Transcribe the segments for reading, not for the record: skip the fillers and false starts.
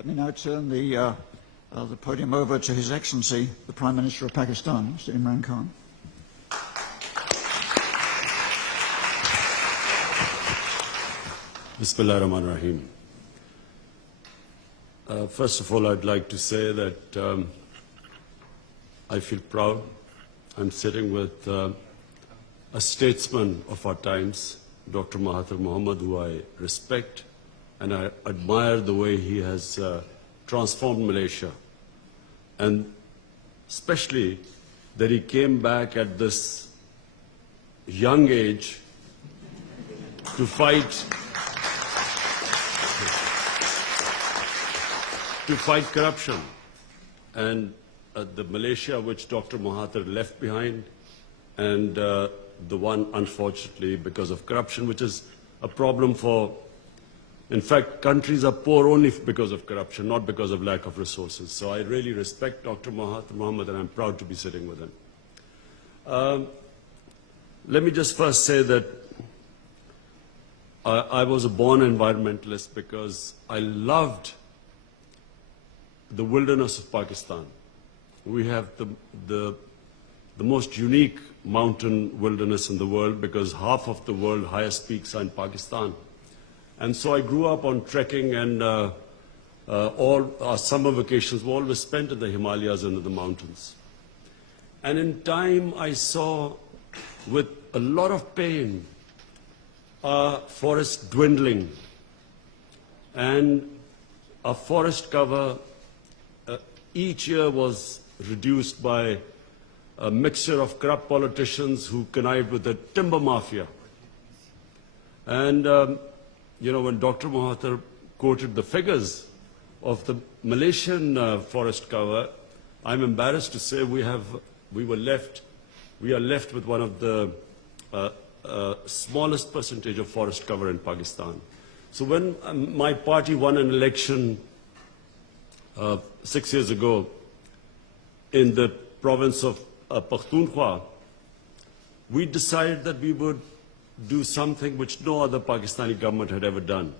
Let me now turn the podium over to His Excellency, the Prime Minister of Pakistan, Mr. Imran Khan. Bismillah ar-Rahman ar-Rahim. First of all, I'd like to say that I feel proud. I'm sitting with a statesman of our times, Dr. Mahathir Mohamad, who I respect, and I admire the way he has transformed Malaysia. And especially that he came back at this young age to fight corruption. And the Malaysia which Dr. Mahathir left behind, and the one, unfortunately, because of corruption, which is a problem for, in fact, countries are poor only because of corruption, not because of lack of resources. So I really respect Dr. Mahathir Mohamad, and I'm proud to be sitting with him. Let me just first say that I was a born environmentalist because I loved the wilderness of Pakistan. We have the most unique mountain wilderness in the world because half of the world's highest peaks are in Pakistan. And so I grew up on trekking, and all our summer vacations were always spent in the Himalayas and in the mountains. And in time I saw, with a lot of pain, our forests dwindling, and our forest cover each year was reduced by a mixture of corrupt politicians who connived with the timber mafia. And, you know, when Dr. Mahathir quoted the figures of the Malaysian forest cover, I'm embarrassed to say we are left with one of the smallest percentage of forest cover in Pakistan. So when my party won an election 6 years ago in the province of Pakhtunkhwa, we decided that we would do something which no other Pakistani government had ever done.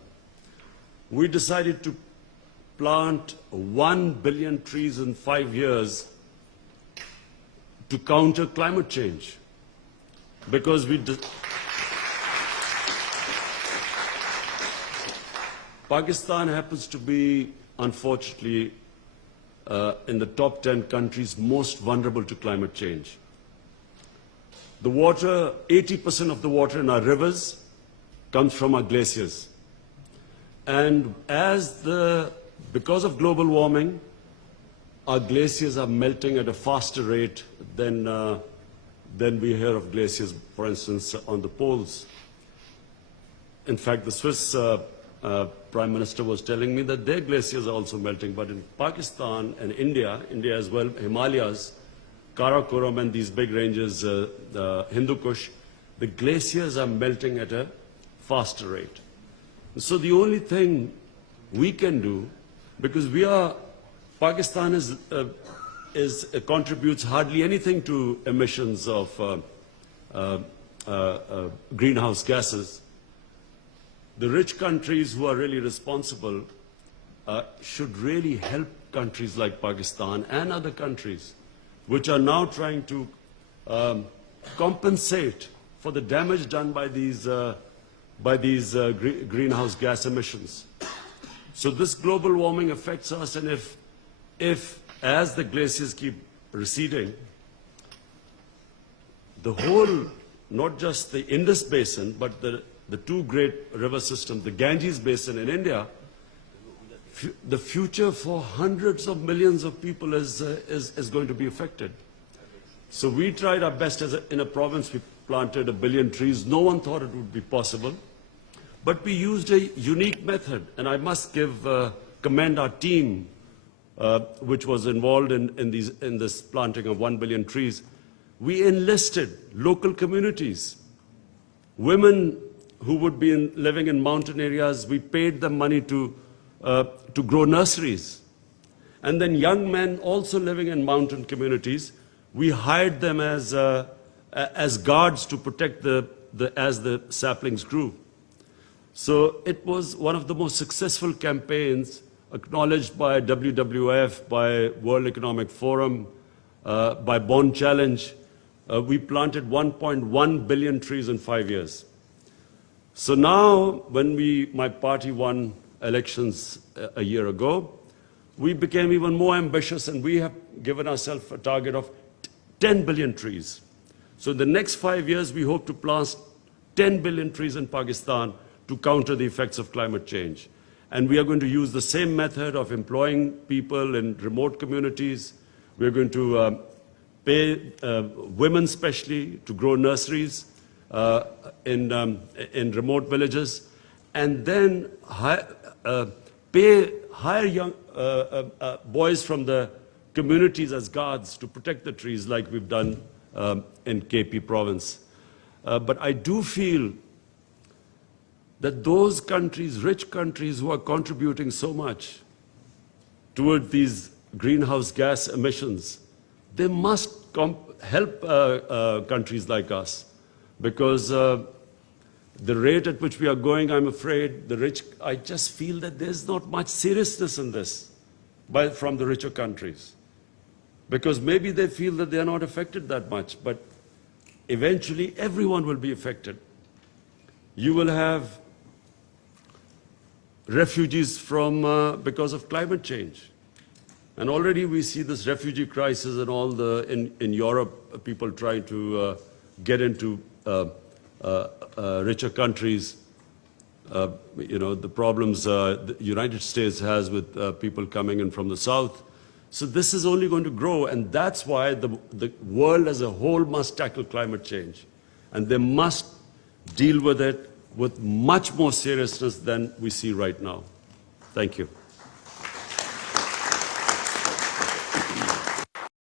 We decided to plant 1 billion trees in 5 years to counter climate change. Because Pakistan happens to be, unfortunately, in the top 10 countries most vulnerable to climate change. The water, 80% of the water in our rivers comes from our glaciers. And because of global warming, our glaciers are melting at a faster rate than we hear of glaciers, for instance, on the poles. In fact, the Swiss Prime Minister was telling me that their glaciers are also melting, but in Pakistan and India as well, Himalayas, Karakoram and these big ranges, the Hindu Kush, the glaciers are melting at a faster rate. So the only thing we can do, because Pakistan contributes hardly anything to emissions of greenhouse gases. The rich countries who are really responsible should really help countries like Pakistan and other countries which are now trying to compensate for the damage done by these greenhouse gas emissions. So this global warming affects us, and if as the glaciers keep receding, the whole, not just the Indus Basin, but the two great river systems, the Ganges Basin in India, the future for hundreds of millions of people is going to be affected. So we tried our best. In a province, we planted 1 billion trees. No one thought it would be possible. But we used a unique method, and I must commend our team, which was involved in this planting of 1 billion trees. We enlisted local communities, women who would be living in mountain areas. We paid them money to grow nurseries. And then young men also living in mountain communities, we hired them as guards to protect as the saplings grew. So it was one of the most successful campaigns acknowledged by WWF, by World Economic Forum, by Bond Challenge. We planted 1.1 billion trees in 5 years. So now, when my party won elections a year ago, we became even more ambitious, and we have given ourselves a target of 10 billion trees. So in the next 5 years, we hope to plant 10 billion trees in Pakistan to counter the effects of climate change. And we are going to use the same method of employing people in remote communities. We are going to pay women especially to grow nurseries in remote villages, and then hire young boys from the communities as guards to protect the trees, like we've done in KP province. But I do feel that those countries, rich countries who are contributing so much toward these greenhouse gas emissions, they must help countries like us, because the rate at which we are going, I'm afraid, I just feel that there's not much seriousness in this from the richer countries. Because maybe they feel that they're not affected that much, but eventually everyone will be affected. You will have refugees because of climate change. And already we see this refugee crisis and all in Europe, people trying to get into richer countries. The problems the United States has with people coming in from the south. So this is only going to grow, and that's why the world as a whole must tackle climate change. And they must deal with it with much more seriousness than we see right now. Thank you.